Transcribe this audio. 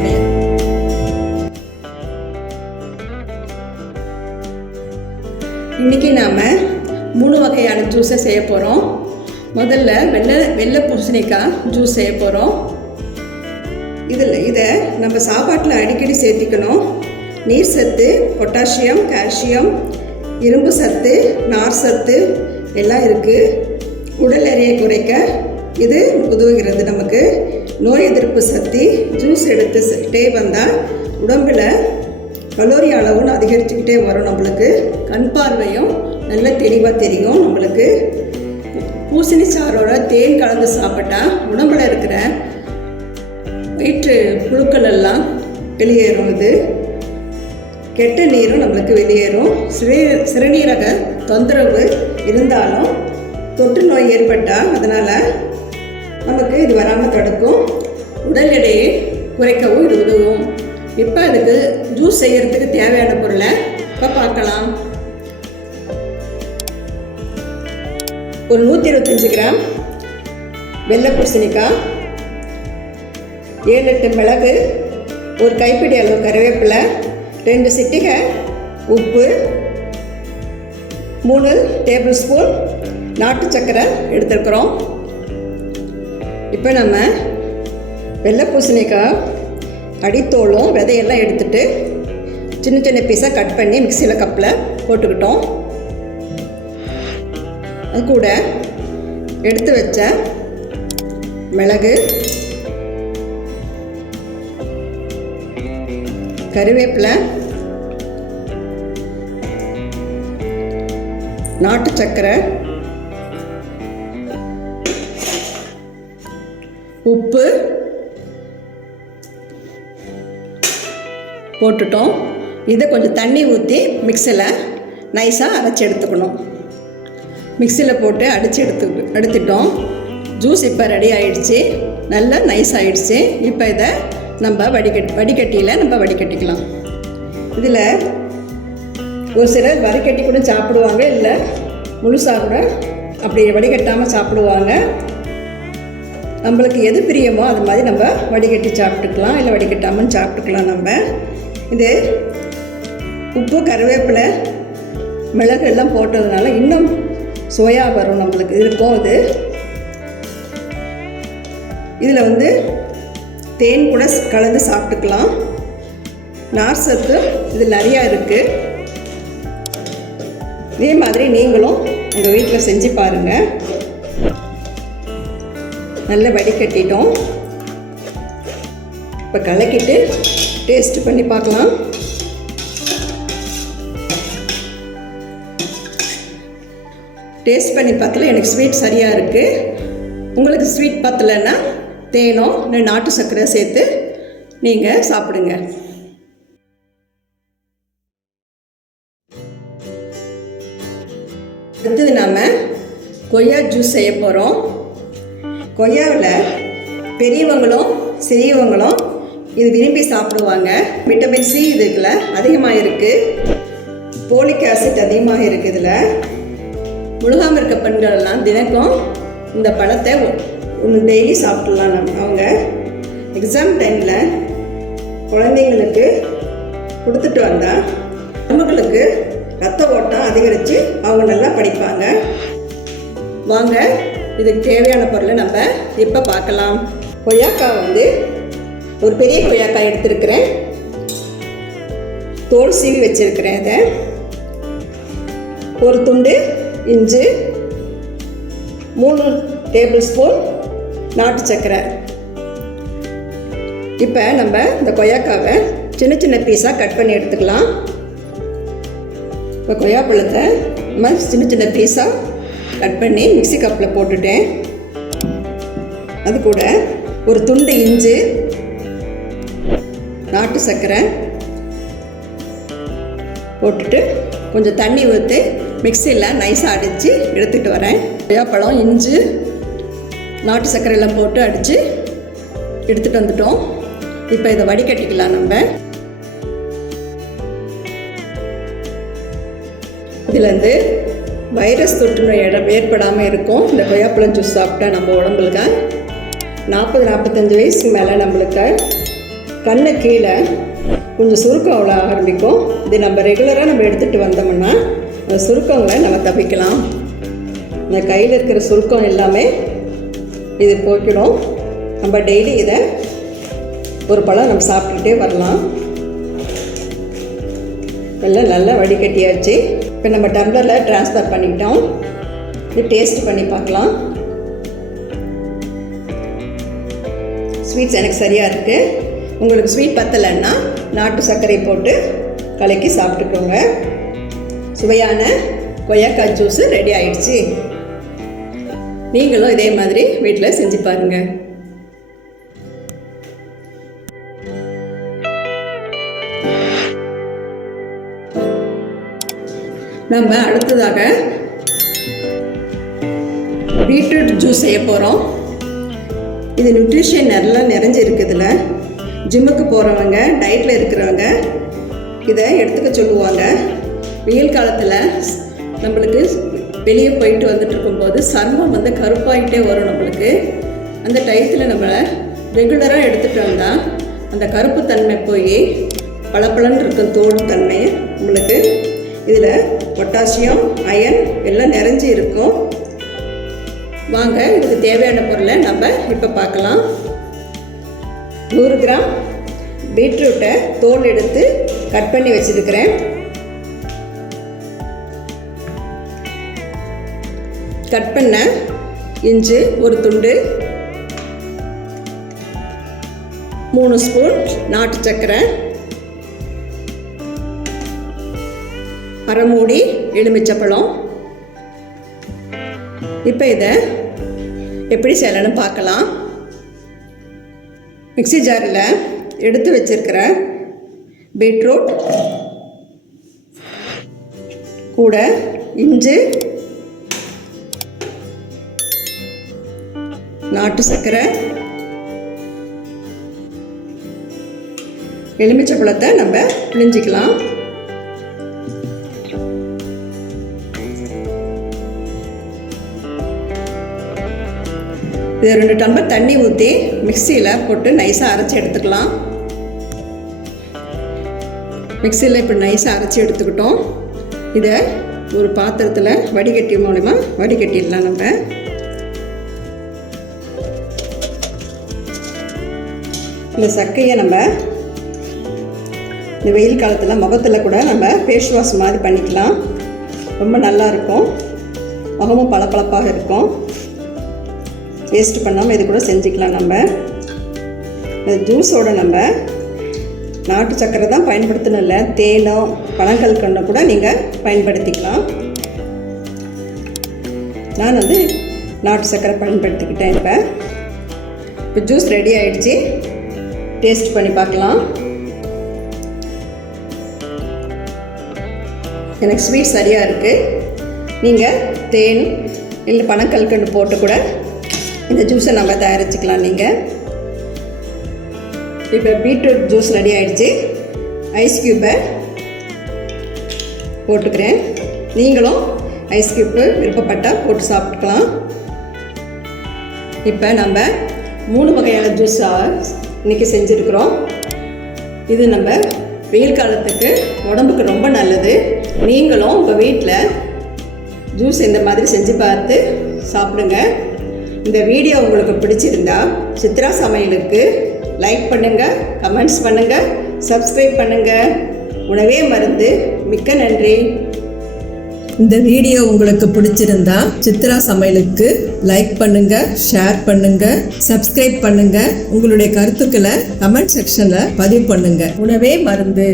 சமையல். இன்றைக்கி நாம் 3 வகையான ஜூஸை செய்ய போகிறோம். முதல்ல வெள்ளை பூசணிக்காய் ஜூஸ் செய்ய போகிறோம். இதை நம்ம சாப்பாட்டில் அடிக்கடி சேர்த்திக்கணும். நீர் சத்து, பொட்டாசியம், கால்சியம், இரும்பு சத்து, நார் சத்து எல்லாம் இருக்குது. உடல் எடையை குறைக்க இது உதவுகிறது. நமக்கு நோய் எதிர்ப்பு சக்தி. ஜூஸ் எடுத்துக்கிட்டே வந்தால் உடம்பில் கலோரி அளவும் அதிகரிச்சுக்கிட்டே வரும். நம்மளுக்கு கண் பார்வையும் நல்ல தெளிவாக தெரியும். நம்மளுக்கு பூசணி சாரோட தேன் கலந்து சாப்பிட்டா உடம்பில் இருக்கிற வயிற்று புழுக்கள் எல்லாம் வெளியேறும். இது கெட்ட நீரும் நம்மளுக்கு வெளியேறும். சிறுநீரக தொந்தரவு இருந்தாலும் தொற்று நோய் ஏற்பட்டால் அதனால் நமக்கு இது வராமல் தடுக்கும். உடல் எடையை குறைக்கவும் இது உதவும். இப்போ அதுக்கு ஜூஸ் செய்கிறதுக்கு தேவையான பொருளை இப்போ பார்க்கலாம். ஒரு 125 கிராம் வெள்ளை பூசணிக்காய், 7-8 மிளகு, ஒரு கைப்பிடி அளவு கருவேப்பிலை, 2 சிட்டிகை உப்பு, 3 டேபிள் ஸ்பூன் நாட்டு சர்க்கரை எடுத்துருக்குறோம். இப்போ நம்ம வெள்ளை பூசணிக்காய் அடித்தோளும் விதையெல்லாம் எடுத்துகிட்டு சின்ன சின்ன பீஸாக கட் பண்ணி மிக்சியில் கப்பில் போட்டுக்கிட்டோம். அது கூட எடுத்து வச்ச மிளகு, கருவேப்பிலை, நாட்டு சர்க்கரை, உப்பு போட்டுட்டோம். இதை கொஞ்சம் தண்ணி ஊற்றி மிக்சியில் நைஸாக அரைச்சி எடுத்துக்கணும். மிக்சியில் போட்டு எடுத்துட்டோம். ஜூஸ் இப்போ ரெடி ஆகிடுச்சு, நல்லா நைஸ் ஆகிடுச்சு. இப்போ இதை நம்ம வடிகட்டியில் நம்ம வடிகட்டிக்கலாம். இதில் ஒரு சிலர் வடிகட்டி கூட சாப்பிடுவாங்க, இல்லை முழுசாக கூட அப்படி வடிகட்டாமல் சாப்பிடுவாங்க. நம்மளுக்கு எது பிரியமோ அது மாதிரி நம்ம வடிகட்டி சாப்பிட்டுக்கலாம், இல்லை வடிகட்டாமல் சாப்பிட்டுக்கலாம். நம்ம இது உப்பு, கருவேப்பிலை, மிளகு எல்லாம் போட்டதுனால இன்னும் சுவையாக வரும் நம்மளுக்கு இருக்கும். இதில் தேன் கூட கலந்து சாப்பிட்டுக்கலாம். நார் சத்து இதில் நிறையா இருக்குது. இதே மாதிரி நீங்களும் உங்கள் வீட்டில் செஞ்சு பாருங்கள். நல்லா வடிகட்டிட்டோம். இப்போ கலக்கிட்டு டேஸ்ட் பண்ணி பார்க்கலாம். டேஸ்ட் பண்ணி பார்த்துல எனக்கு ஸ்வீட் சரியாக இருக்குது. உங்களுக்கு ஸ்வீட் பத்தலைன்னா தேனோ இல்லை நாட்டு சர்க்கரை சேர்த்து நீங்கள் சாப்பிடுங்க. அடுத்தது நாம் கொய்யா ஜூஸ் செய்ய போகிறோம். கொய்யாவில் பெரியவங்களும் சிறியவங்களும் இது விரும்பி சாப்பிடுவாங்க. விட்டமின் சி இதுக்குள்ள அதிகமாக இருக்குது. போலிக் ஆசிட் அதிகமாக இருக்குது. இதில் முழுகாமல் இருக்க பெண்களெல்லாம் தினக்கும் இந்த பழத்தை டெய்லி சாப்பிட்லாம். அவங்க எக்ஸாம் டைமில் குழந்தைங்களுக்கு கொடுத்துட்டு வந்தால் நமக்கு ரத்த ஓட்டம் அதிகரித்து அவங்க நல்லா படிப்பாங்க. வாங்க இதுக்கு தேவையான பொருளை நம்ம இப்போ பார்க்கலாம். கொய்யாக்காய் ஒரு பெரிய கொய்யாக்காய் எடுத்துருக்கிறேன். தோல் சீவி வச்சுருக்கிறேன். அதை ஒரு துண்டு இஞ்சி, 3 டேபிள் ஸ்பூன் நாட்டு சர்க்கரை. இப்போ நம்ம இந்த கொய்யாக்காவை சின்ன சின்ன பீஸாக கட் பண்ணி எடுத்துக்கலாம். இப்போ கொய்யாப்பழத்தை நம்ம சின்ன சின்ன பீஸாக கட் பண்ணி மிக்சி கப்பில் போட்டுட்டேன். அது கூட ஒரு துண்டு இஞ்சி, நாட்டு சர்க்கரை போட்டுட்டு கொஞ்சம் தண்ணி ஊற்றி மிக்சியில் நைஸாக அடித்து எடுத்துகிட்டு வரேன். கொய்யாப்பழம், இஞ்சி, நாட்டு சர்க்கரையெல்லாம் போட்டு அடித்து எடுத்துகிட்டு வந்துட்டோம். இப்போ இதை வடிகட்டிக்கலாம். நம்ம இதுலேருந்து வைரஸ் தொற்று நோய் ஏற்படாமல் இருக்கும். இந்த கொய்யாப்பழம் ஜூஸ் சாப்பிட்டா நம்ம உடம்புக்கு 40-45 வயசுக்கு மேலே நம்மளுக்கு கண்ணு கீழே கொஞ்சம் சுருக்கம் அவ்வளோ ஆரம்பிக்கும். இது நம்ம ரெகுலராக நம்ம எடுத்துகிட்டு வந்தோம்னா அந்த சுருக்கங்களை நம்ம தப்பிக்கலாம். இந்த கையில் இருக்கிற சுருக்கம் எல்லாமே இது போய்க்கிடும். நம்ம டெய்லி இதை ஒரு பழம் நம்ம சாப்பிட்டுக்கிட்டே வரலாம். எல்லாம் நல்லா வடிகட்டியாச்சு. இப்போ நம்ம டம்ளரில் ட்ரான்ஸ்ஃபர் பண்ணிக்கிட்டோம். இது டேஸ்ட் பண்ணி பார்க்கலாம். ஸ்வீட்ஸ் எனக்கு சரியாக இருக்குது. உங்களுக்கு ஸ்வீட் பத்தலைன்னா நாட்டு சர்க்கரை போட்டு கலக்கி சாப்பிட்டுக்கோங்க. சுவையான கொய்யாக்காய் ஜூஸு ரெடி ஆயிடுச்சு. நீங்களும் இதே மாதிரி வீட்டில் செஞ்சு பாருங்கள். நம்ம அடுத்ததாக பீட்ரூட் ஜூஸ் செய்ய போகிறோம். இது நியூட்ரிஷன் நல்லா நிறைஞ்சிருக்குதுல. ஜிம்முக்கு போகிறவங்க, டயட்டில் இருக்கிறவங்க இதை எடுத்துக்க சொல்லுவாங்க. வெயில் காலத்தில் நம்மளுக்கு வெளியே போயிட்டு வந்துட்டு இருக்கும்போது சர்மம் கருப்பாகிட்டே வரும். நம்மளுக்கு அந்த டயத்தில் நம்மளை ரெகுலராக எடுத்துகிட்டு வந்தால் அந்த கருப்பு தன்மை போய் பளபளன்னு இருக்கும் தோல் தன்மை உங்களுக்கு. இதில் பொட்டாசியம், அயன் எல்லாம் நிறைஞ்சி இருக்கும். வாங்க இதுக்கு தேவையான பொருளை நம்ம இப்போ பார்க்கலாம். 100 கிராம் பீட்ரூட்டை தோல் எடுத்து கட் பண்ணி வச்சுருக்கிறேன். கட் பண்ண இஞ்சி ஒரு துண்டு, 3 ஸ்பூன் நாட்டு சர்க்கரை, அரை மூடி எலுமிச்சப்பழம். இப்போ இதை எப்படி செய்யலான்னு பார்க்கலாம். மிக்ஸி ஜாரில் எடுத்து வச்சிருக்கிற பீட்ரூட் கூட இஞ்சி, நாட்டு சர்க்கரை, எலுமிச்சப்பழத்தை நம்ம பிழிஞ்சிக்கலாம். இது 2 டம்ளர் தண்ணி ஊற்றி மிக்சியில் போட்டு நைஸாக அரைச்சி எடுத்துக்கலாம். மிக்சியில் இப்போ நைஸாக அரைச்சி எடுத்துக்கிட்டோம். இதை ஒரு பாத்திரத்தில் வடிகட்டி மூலமா வடிகட்டிடலாம். நம்ம இந்த சக்கையை நம்ம இந்த வெயில் காலத்தில் முகத்தில் கூட நம்ம ஃபேஸ் வாஷ் மாதிரி பண்ணிக்கலாம். ரொம்ப நல்லாயிருக்கும். முகமும் பளபளப்பாக இருக்கும். வேஸ்ட் பண்ணாமல் இது கூட செஞ்சுக்கலாம். நம்ம இந்த ஜூஸோடு நம்ம நாட்டு சர்க்கரை தான் பயன்படுத்தணும் இல்லை, தேனோ பனங்கல்கண்டோ கூட நீங்கள் பயன்படுத்திக்கலாம். நான் நாட்டு சர்க்கரை பயன்படுத்திக்கிட்டேன். இப்போ ஜூஸ் ரெடி ஆகிடுச்சு. டேஸ்ட் பண்ணி பார்க்கலாம். எனக்கு ஸ்வீட் சரியாக இருக்குது. நீங்கள் தேன் இல்லை பனங்கல்கண்டு போட்டு கூட இந்த ஜூஸை நம்ம தயாரிச்சுக்கலாம். நீங்கள் இப்போ பீட்ரூட் ஜூஸ் ரெடி ஆகிடுச்சு. ஐஸ் க்யூப்பை போட்டுக்கிறேன். நீங்களும் ஐஸ் க்யூப்பு விருப்பப்பட்டால் போட்டு சாப்பிட்டுக்கலாம். இப்போ நம்ம 3 வகையான ஜூஸ் இன்றைக்கி செஞ்சுருக்குறோம். இது நம்ம வெயில் காலத்துக்கு உடம்புக்கு ரொம்ப நல்லது. நீங்களும் உங்கள் வீட்டில் ஜூஸ் இந்த மாதிரி செஞ்சு பார்த்து சாப்பிடுங்க. இந்த வீடியோ உங்களுக்கு பிடிச்சிருந்தா சித்ரா சமையலுக்கு லைக் பண்ணுங்கள், கமெண்ட்ஸ் பண்ணுங்கள், சப்ஸ்கிரைப் பண்ணுங்கள். உணவே மருந்து. மிக்க நன்றி. இந்த வீடியோ உங்களுக்கு பிடிச்சிருந்தா சித்ரா சமையலுக்கு லைக் பண்ணுங்கள், ஷேர் பண்ணுங்கள், சப்ஸ்கிரைப் பண்ணுங்கள். உங்களுடைய கருத்துக்களை கமெண்ட் செக்ஷனில் பதிவு பண்ணுங்கள். உணவே மருந்து.